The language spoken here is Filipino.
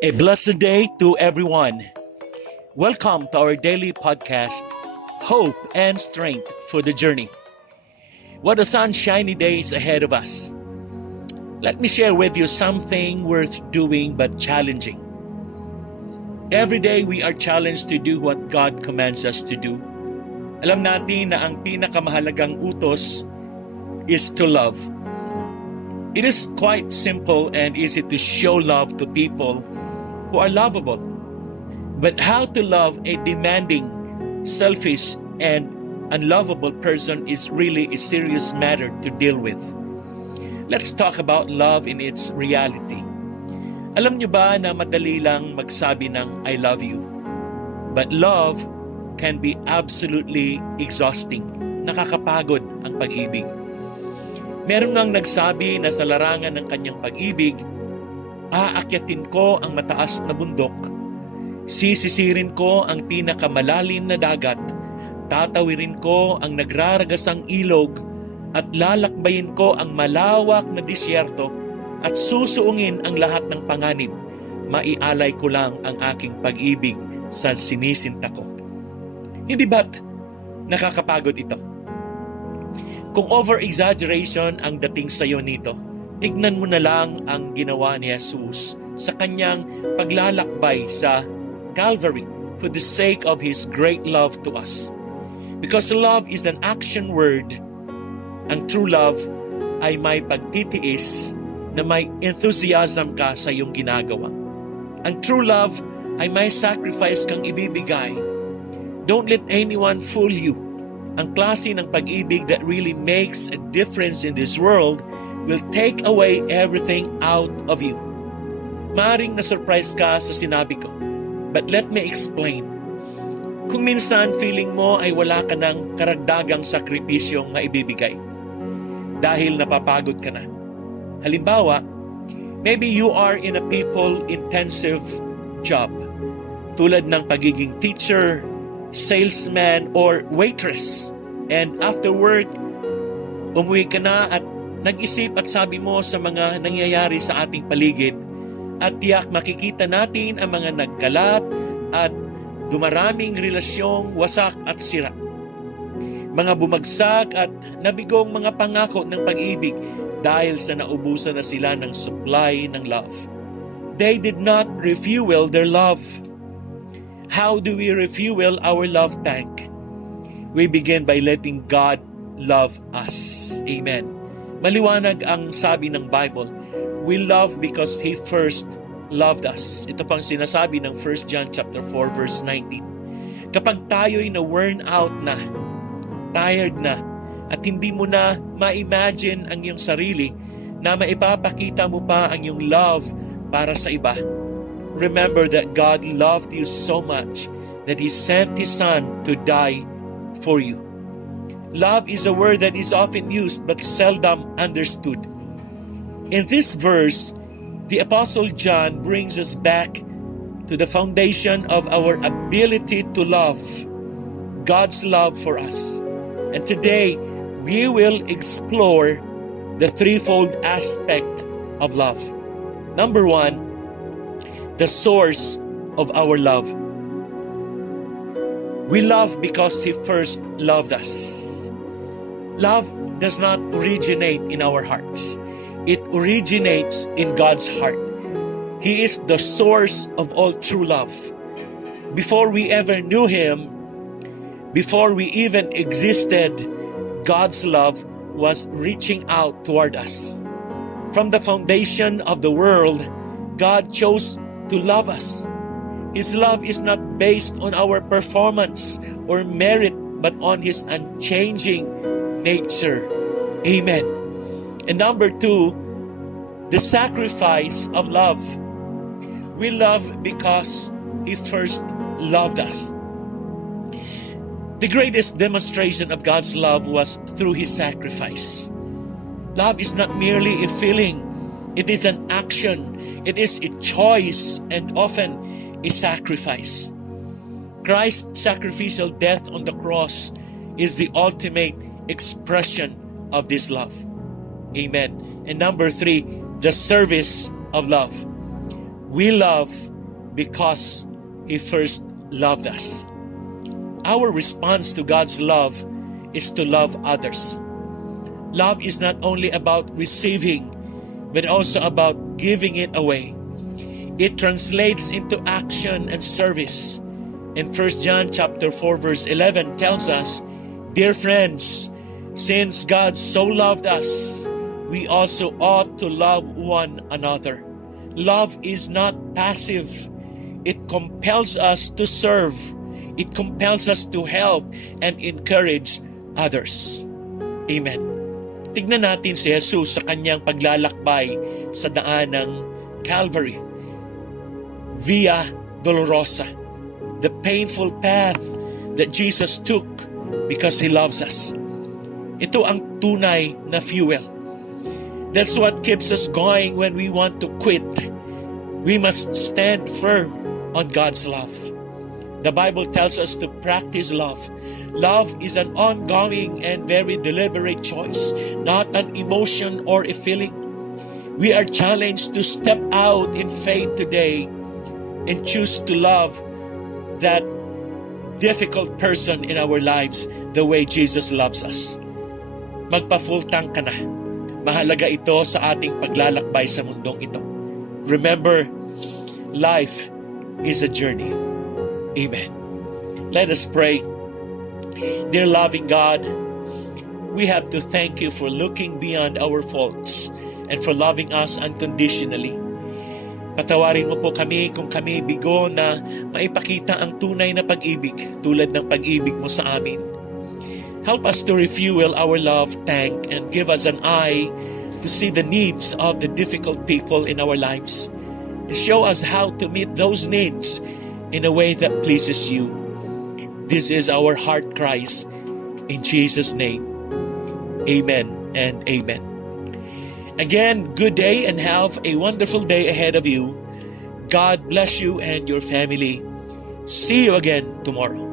A blessed day to everyone. Welcome to our daily podcast, Hope and Strength for the Journey. What a sunshiny days ahead of us. Let me share with you something worth doing but challenging. Every day we are challenged to do what God commands us to do. Alam natin na ang pinakamahalagang utos is to love. It is quite simple and easy to show love to people who are lovable. But how to love a demanding, selfish, and unlovable person is really a serious matter to deal with. Let's talk about love in its reality. Alam niyo ba na madali lang magsabi ng I love you? But love can be absolutely exhausting. Nakakapagod ang pag-ibig. Meron ngang nagsabi na sa larangan ng kanyang pag-ibig, aakyatin ko ang mataas na bundok, sisisirin ko ang pinakamalalim na dagat, tatawirin ko ang nagraragasang ilog, at lalakbayin ko ang malawak na disyerto, at susuungin ang lahat ng panganib. Maialay ko lang ang aking pag-ibig sa sinisinta ko. Hindi ba't nakakapagod ito? Kung over-exaggeration ang dating sayo nito, tignan mo na lang ang ginawa ni Jesus sa kanyang paglalakbay sa Calvary for the sake of His great love to us. Because love is an action word, ang true love ay may pagtitiis na may enthusiasm ka sa iyong ginagawa. Ang true love ay may sacrifice kang ibibigay. Don't let anyone fool you. Ang klase ng pag-ibig that really makes a difference in this world will take away everything out of you. Maaring na-surprise ka sa sinabi ko. But let me explain. Kung minsan feeling mo ay wala ka ng karagdagang sakripisyong maibibigay dahil napapagod ka na. Halimbawa, maybe you are in a people-intensive job tulad ng pagiging teacher, salesman, or waitress. And after work, umuwi ka na at nag-isip at sabi mo sa mga nangyayari sa ating paligid at tiyak makikita natin ang mga nagkalat at dumaraming relasyong wasak at sira. Mga bumagsak at nabigong mga pangako ng pag-ibig dahil sa naubusan na sila ng supply ng love. They did not refuel their love. How do we refuel our love tank? We begin by letting God love us. Amen. Maliwanag ang sabi ng Bible, we love because He first loved us. Ito pang sinasabi ng 1 John chapter 4 verse 19. Kapag tayo'y na-worn out na, tired na, at hindi mo na ma-imagine ang iyong sarili na maipapakita mo pa ang iyong love para sa iba, remember that God loved you so much that He sent His Son to die for you. Love is a word that is often used but seldom understood. In this verse, the Apostle John brings us back to the foundation of our ability to love, God's love for us. And today, we will explore the threefold aspect of love. Number one, the source of our love. We love because He first loved us. Love does not originate in our hearts. It originates in God's heart. He is the source of all true love. Before we ever knew Him, before we even existed, God's love was reaching out toward us. From the foundation of the world, God chose to love us. His love is not based on our performance or merit, but on His unchanging nature. Amen. And number two, the sacrifice of love. We love because He first loved us. The greatest demonstration of God's love was through His sacrifice. Love is not merely a feeling, it is an action, it is a choice, and often a sacrifice. Christ's sacrificial death on the cross is the ultimate expression of this love. Amen. And number three, the service of love. We love because He first loved us. Our response to God's love is to love others. Love is not only about receiving, but also about giving it away. It translates into action and service. And 1 John chapter 4 verse 11 tells us, "Dear friends, since God so loved us, we also ought to love one another." Love is not passive. It compels us to serve. It compels us to help and encourage others. Amen. Tignan natin si Jesus sa kanyang paglalakbay sa daan ng Calvary. Via Dolorosa. The painful path that Jesus took because He loves us. Ito ang tunay na fuel. That's what keeps us going when we want to quit. We must stand firm on God's love. The Bible tells us to practice love. Love is an ongoing and very deliberate choice, not an emotion or a feeling. We are challenged to step out in faith today and choose to love that difficult person in our lives the way Jesus loves us. Magpa-full tank ka na. Mahalaga ito sa ating paglalakbay sa mundong ito. Remember, life is a journey. Amen. Let us pray. Dear loving God, we have to thank You for looking beyond our faults and for loving us unconditionally. Patawarin mo po kami kung kami bigo na maipakita ang tunay na pag-ibig tulad ng pag-ibig mo sa amin. Help us to refuel our love tank and give us an eye to see the needs of the difficult people in our lives. And show us how to meet those needs in a way that pleases You. This is our heart cries. In Jesus' name, amen and amen. Again, good day and have a wonderful day ahead of you. God bless you and your family. See you again tomorrow.